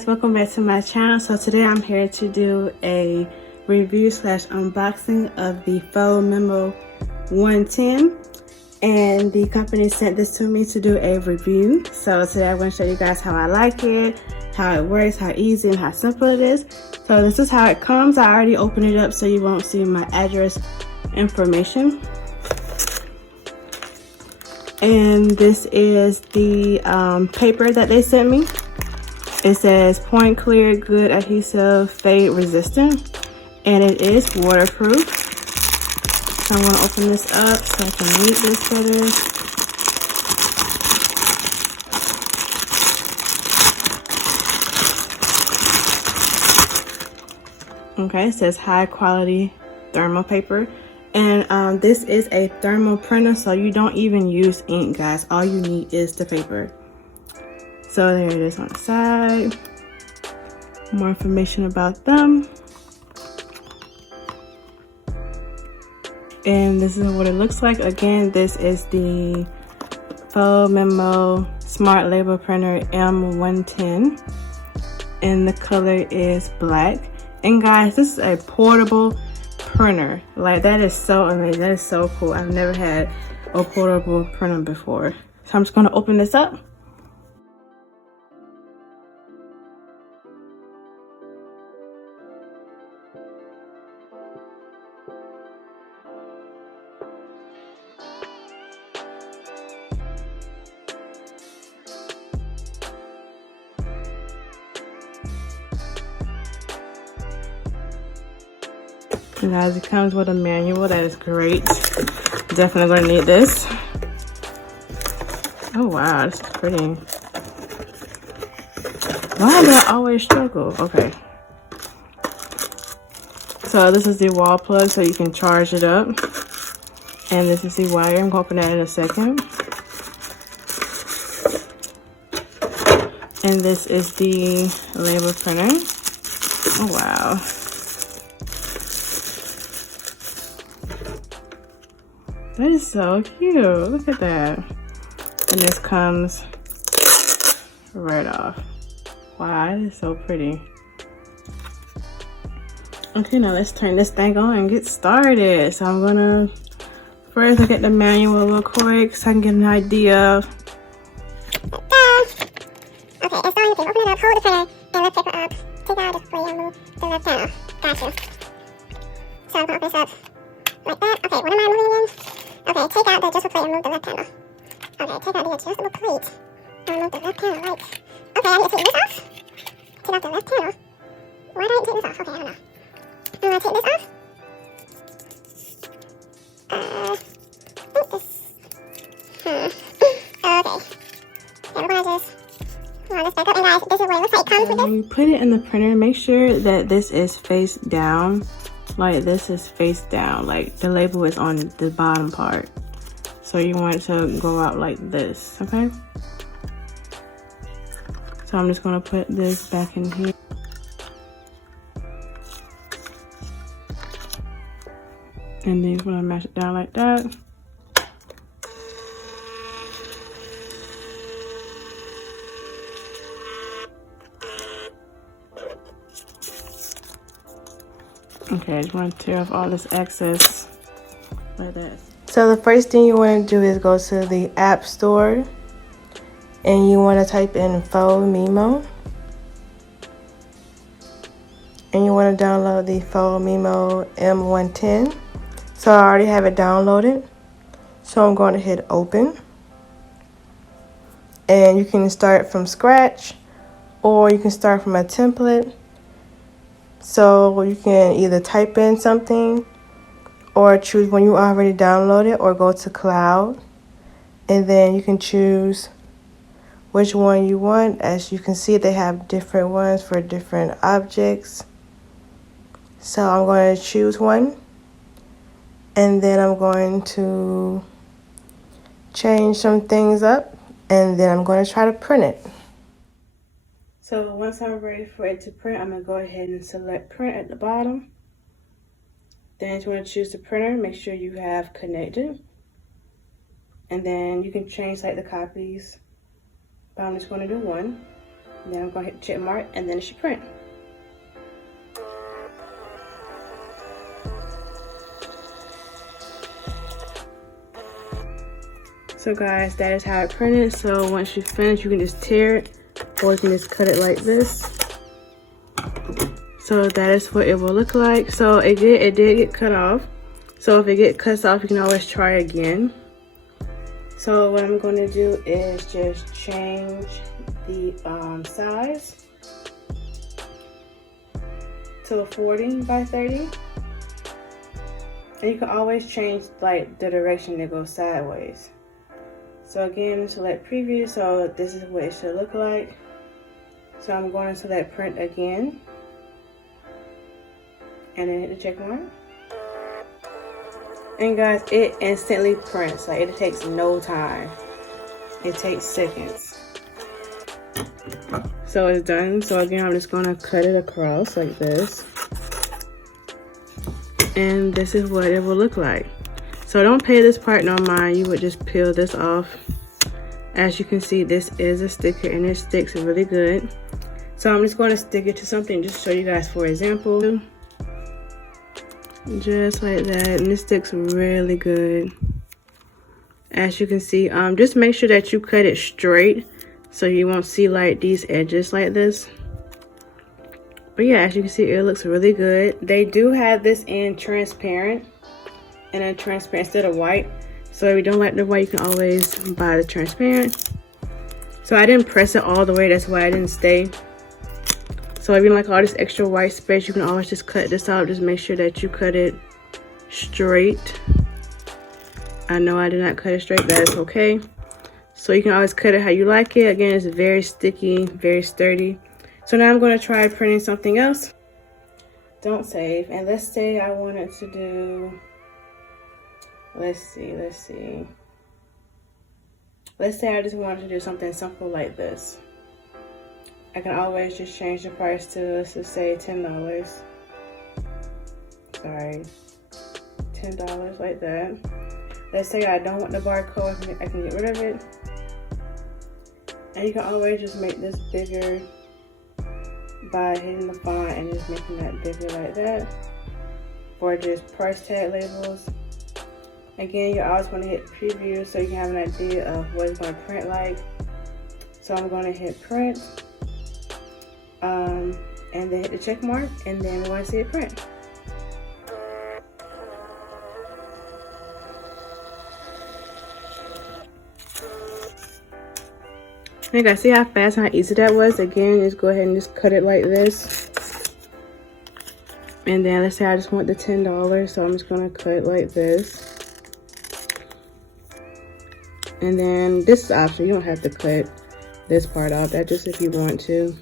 guys, welcome back to my channel. So today I'm here to do a review slash unboxing of the Phomemo 110, and the company sent this to me to do a review. So today I'm going to show you guys how I like it, how it works, how easy and how simple it is. So this is how it comes. I already opened it up so you won't see my address information. And this is the paper that they sent me. It says point clear, good adhesive, fade resistant, and it is waterproof. So I want to open this up so I can read this better. Okay, it says high quality thermal paper. And this is a thermal printer, so you don't even use ink, guys. All you need is the paper. So there it is on the side. More information about them. And this is what it looks like. Again, this is the Phomemo Smart Label Printer M110. And the color is black. And guys, this is a portable printer. Like, that is so amazing. That is so cool. I've never had a portable printer before. So I'm just going to open this up. And guys, it comes with a manual. That is great. Definitely gonna need this. Oh wow, this is pretty. Why do I always struggle? Okay. So this is the wall plug, so you can charge it up. And this is the wire. I'm gonna open that in a second. And this is the label printer. Oh wow. That is so cute. Look at that. And this comes right off. Wow, that is so pretty. Okay, now let's turn this thing on and get started. So I'm gonna first look at the manual real quick so I can get an idea. Okay, it's on the thing. Open it up, hold the printer, and lift paper up. Take out the display and move the left panel. Gotcha. So I'm gonna open this up like that. Okay, what am I moving in? Okay, take out the adjustable plate and move the left panel. Okay, take out the adjustable plate and move the left panel, right. Okay, I need to take this off. Take out the left panel. Why did I take this off? Okay, I don't know. I'm gonna take this off. I think this... Okay. Okay, we're gonna just roll this back up. And guys, this is what it looks like. It comes with this. When you put it in the printer, make sure that this is face down. Like, this is face down, like the label is on the bottom part, so you want it to go out like this. Okay, so I'm just going to put this back in here, and then you're going to mash it down like that. Okay, I just want to tear off all this excess like that. So the first thing you want to do is go to the App Store, and you want to type in Phomemo, and you want to download the Phomemo M110. So I already have it downloaded, so I'm going to hit open, and you can start from scratch or you can start from a template. So you can either type in something or choose when you already downloaded, or go to cloud, and then you can choose which one you want. As you can see, they have different ones for different objects. So I'm going to choose one, and then I'm going to change some things up, and then I'm going to try to print it. So once I'm ready for it to print, I'm going to go ahead and select print at the bottom. Then you want to choose the printer, make sure you have connected. And then you can change like the copies, but I'm just going to do one. Then I'm going to hit check mark, and then it should print. So guys, that is how it printed. So once you finish, you can just tear it, or you can just cut it like this. So that is what it will look like. So it did get cut off. So if it gets cut off, you can always try again. So what I'm going to do is just change the size to a 40 by 30. And you can always change like the direction to go sideways. So again, select preview. So this is what it should look like. So I'm going to select print again. And then hit the check mark. And guys, it instantly prints. Like, it takes no time. It takes seconds. So it's done. So again, I'm just gonna cut it across like this. And this is what it will look like. So don't pay this part no mind. You would just peel this off. As you can see, this is a sticker and it sticks really good. So I'm just going to stick it to something just to show you guys for example. Just like that, and it sticks really good. As you can see, just make sure that you cut it straight so you won't see like these edges like this. But yeah, as you can see, it looks really good. They do have this in transparent and a transparent instead of white. So if you don't like the white, you can always buy the transparent. So I didn't press it all the way, that's why I didn't stay. So if you don't like all this extra white space, you can always just cut this out. Just make sure that you cut it straight. I know I did not cut it straight, that is okay. So you can always cut it how you like it. Again, it's very sticky, very sturdy. So now I'm going to try printing something else. Don't save. And let's say I wanted to do, let's see. Let's say I just wanted to do something simple like this. I can always just change the price to, let's just say $10. Sorry, $10 like that. Let's say I don't want the barcode, I can get rid of it. And you can always just make this bigger by hitting the font and just making that bigger like that. For just price tag labels. Again, you always want to hit preview so you can have an idea of what it's going to print like. So I'm going to hit print. And then hit the check mark, and then we want to see it print. You guys see how fast and how easy that was? Again, just go ahead and just cut it like this. And then let's say I just want the $10, so I'm just gonna cut it like this. And then this is optional, you don't have to cut this part off, that's just if you want to.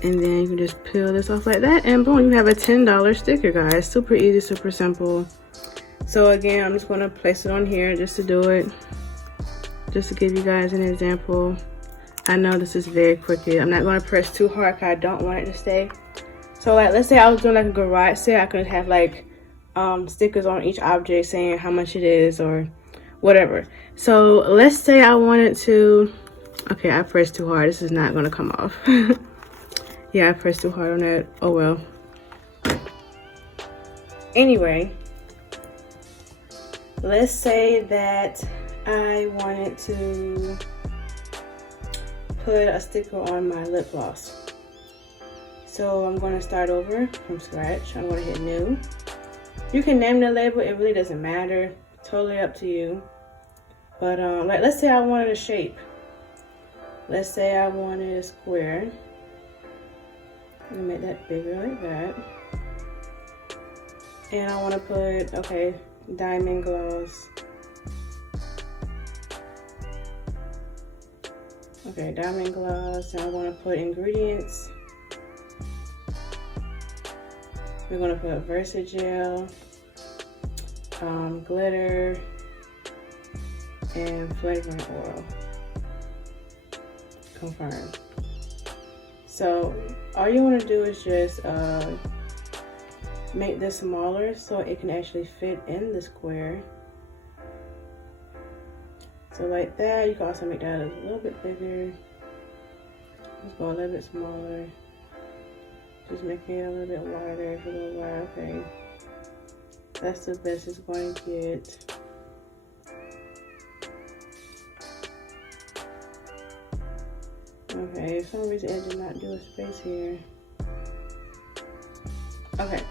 And then you can just peel this off like that, and boom, you have a $10 sticker, guys. Super easy, super simple. So again, I'm just going to place it on here just to do it, just to give you guys an example. I know this is very quick. I'm not going to press too hard because I don't want it to stay. So like, let's say I was doing like a garage sale, I could have like stickers on each object saying how much it is or whatever. So let's say I wanted to, okay, I pressed too hard. This is not going to come off. Yeah, I pressed too hard on that. Oh well. Anyway, let's say that I wanted to put a sticker on my lip gloss. So I'm going to start over from scratch. I'm going to hit new. You can name the label, it really doesn't matter. Totally up to you. But like, let's say I wanted a shape. Let's say I wanted a square. I'm gonna make that bigger like that. And I want to put, okay, diamond gloss. Okay, diamond gloss. And I want to put ingredients. We're going to put Versagel, glitter, and flavoring oil. Confirm. So all you want to do is just make this smaller so it can actually fit in the square. So like that. You can also make that a little bit bigger. Just go a little bit smaller. Just making it a little bit wider, a little wide. Okay. That's the best it's going to get. Okay, for some reason it did not do a space here. Okay,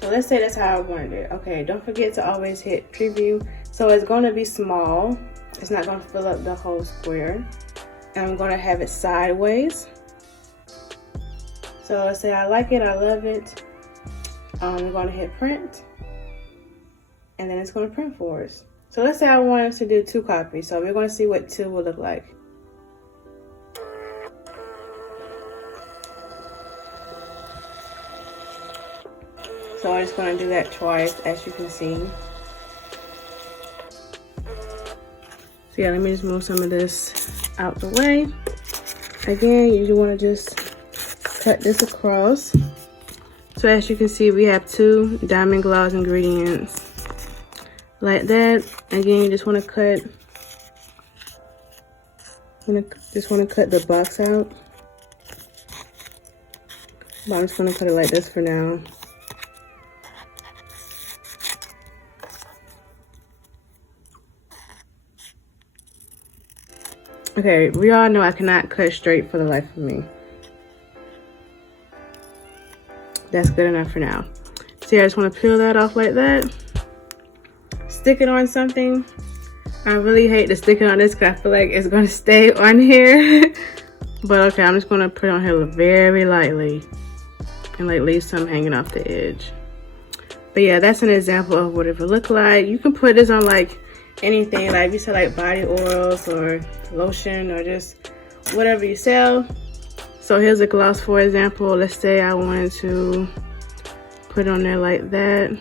so let's say that's how I wanted it. Okay, don't forget to always hit preview. So it's going to be small. It's not going to fill up the whole square. And I'm going to have it sideways. So let's say I like it, I love it. I'm going to hit print. And then it's going to print for us. So let's say I wanted to do 2 copies. So we're going to see what 2 will look like. So I'm just going to do that twice, as you can see. So yeah, let me just move some of this out the way. Again, you want to just cut this across. So as you can see, we have 2 diamond gloss ingredients. Like that. Again, you just want to cut. Just want to cut the box out. But I'm just going to cut it like this for now. Okay, we all know I cannot cut straight for the life of me. That's good enough for now. See, I just want to peel that off like that. Stick it on something. I really hate to stick it on this because I feel like it's going to stay on here. But okay, I'm just going to put it on here very lightly. And like leave some hanging off the edge. But yeah, that's an example of what it would look like. You can put this on like anything, like if you sell like body oils or lotion or just whatever you sell. So here's a gloss, for example. Let's say I wanted to put it on there like that.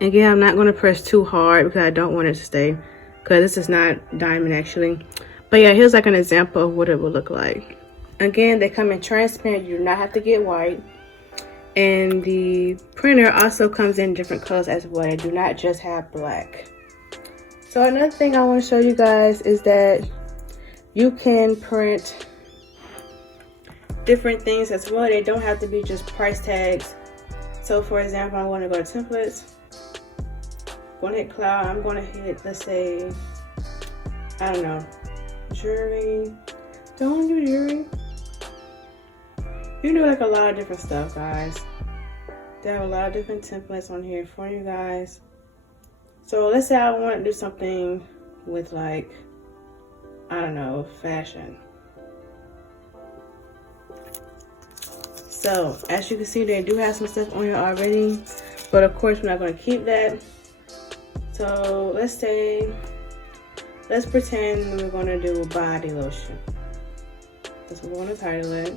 Again, I'm not going to press too hard because I don't want it to stay, because this is not diamond actually. But yeah, here's like an example of what it would look like. Again, they come in transparent. You do not have to get white. And the printer also comes in different colors as well. They do not just have black. So another thing I want to show you guys is that you can print different things as well. They don't have to be just price tags. So for example, I want to go to templates. I'm going to hit cloud. I'm going to hit, let's say, I don't know, jewelry. Don't do jewelry. You can do like a lot of different stuff, guys. They have a lot of different templates on here for you guys. So let's say I want to do something with like, I don't know, fashion. So as you can see, they do have some stuff on here already, but of course we're not going to keep that. So let's pretend we're going to do a body lotion. That's what we're going to title it.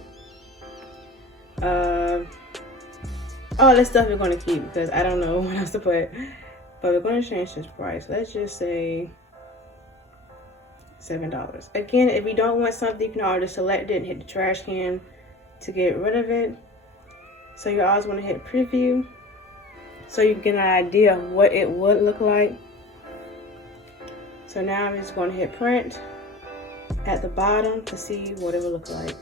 All this stuff we're going to keep because I don't know what else to put, but we're going to change this price. Let's just say $7. Again, if you don't want something, you can always select it and hit the trash can to get rid of it. So you always want to hit preview so you can get an idea of what it would look like. So now I'm just going to hit print at the bottom to see what it would look like.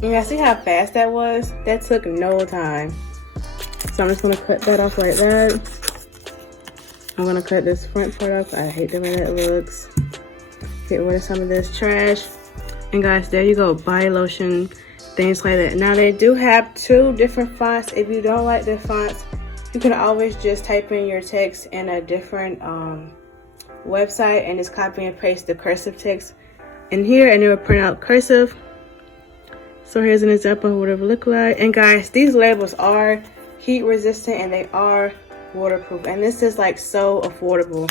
Yeah, see how fast that was? That took no time. So I'm just going to cut that off like that. I'm going to cut this front part off. I hate the way that looks. Get rid of some of this trash. And guys, there you go. Body lotion, things like that. Now they do have 2 different fonts. If you don't like their fonts, you can always just type in your text in a different website and just copy and paste the cursive text in here and it will print out cursive. So here's an example of what it would look like. And guys, these labels are heat resistant and they are waterproof. And this is like so affordable.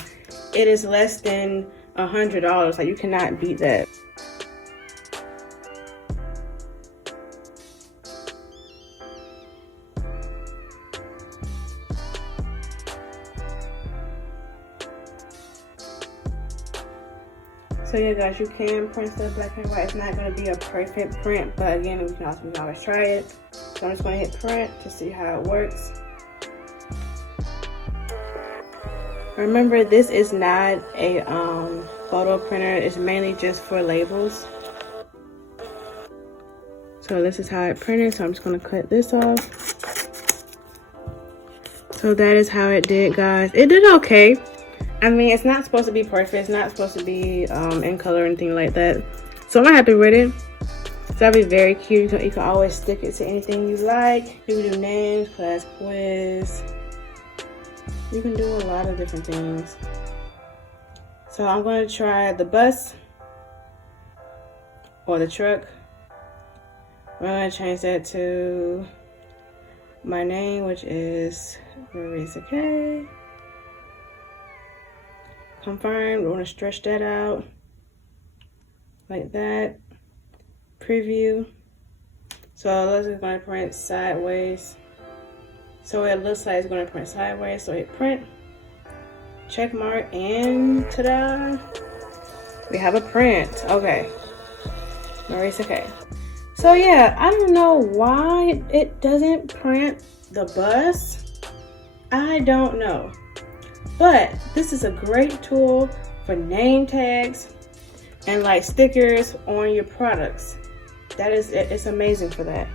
It is less than $100. Like you cannot beat that. So yeah guys, you can print stuff black and white. It's not going to be a perfect print, but again, we can always try it. So I'm just going to hit print to see how it works. Remember, this is not a photo printer. It's mainly just for labels. So this is how it printed. So I'm just gonna cut this off. So that is how it did, guys. It did okay. I mean, it's not supposed to be perfect. It's not supposed to be in color or anything like that. So I'm happy with it. So that'll be very cute. You can always stick it to anything you like. You can do names, class quiz. You can do a lot of different things. So I'm going to try the bus or the truck. We're going to change that to my name, which is MARIESAKSUBS. Confirm. We're going to stretch that out like that. Preview. So this is going to print sideways. So it looks like it's going to print sideways. So hit print, check mark, and ta-da! We have a print. Okay. MARIESAKSUBS. So yeah, I don't know why it doesn't print the bus. I don't know. But this is a great tool for name tags and like stickers on your products. That is, it's amazing for that.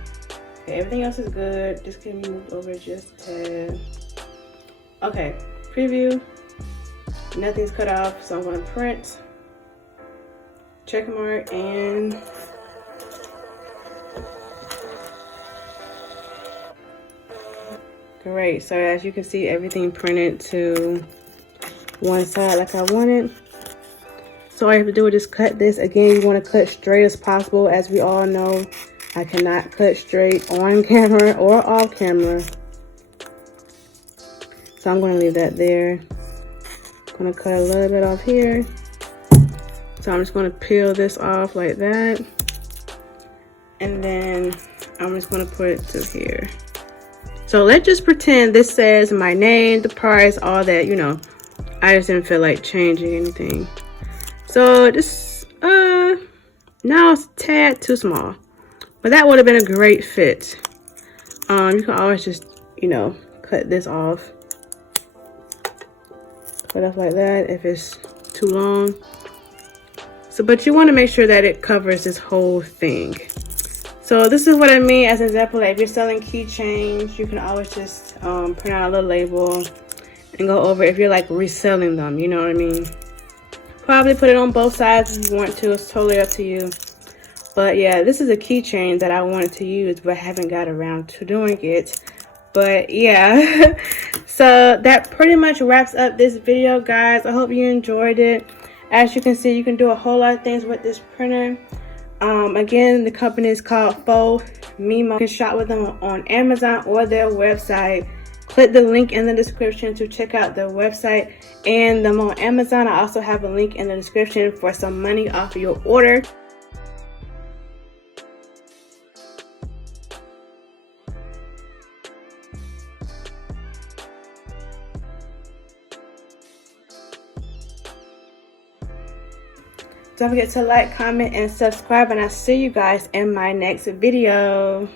Okay, everything else is good. This can be moved over just a tad. Okay, preview. Nothing's cut off, so I'm going to print, check mark, and great. So as you can see, everything printed to one side like I wanted. So all you have to do is just cut this. Again, you want to cut straight as possible. As we all know, I cannot cut straight on camera or off camera. So I'm going to leave that there. I'm going to cut a little bit off here. So I'm just going to peel this off like that. And then I'm just going to put it to here. So let's just pretend this says my name, the price, all that, you know. I just didn't feel like changing anything. So this, now it's a tad too small. But that would have been a great fit. You can always just, you know, cut this off. Cut off like that if it's too long. So, but you want to make sure that it covers this whole thing. So this is what I mean as an example. Like if you're selling keychains, you can always just print out a little label and go over if you're like reselling them, you know what I mean? Probably put it on both sides if you want to. It's totally up to you. But yeah, this is a keychain that I wanted to use, but I haven't got around to doing it. But yeah, so that pretty much wraps up this video, guys. I hope you enjoyed it. As you can see, you can do a whole lot of things with this printer. Again, the company is called Phomemo. You can shop with them on Amazon or their website. Click the link in the description to check out their website and them on Amazon. I also have a link in the description for some money off of your order. Don't forget to like, comment, and subscribe, and I'll see you guys in my next video.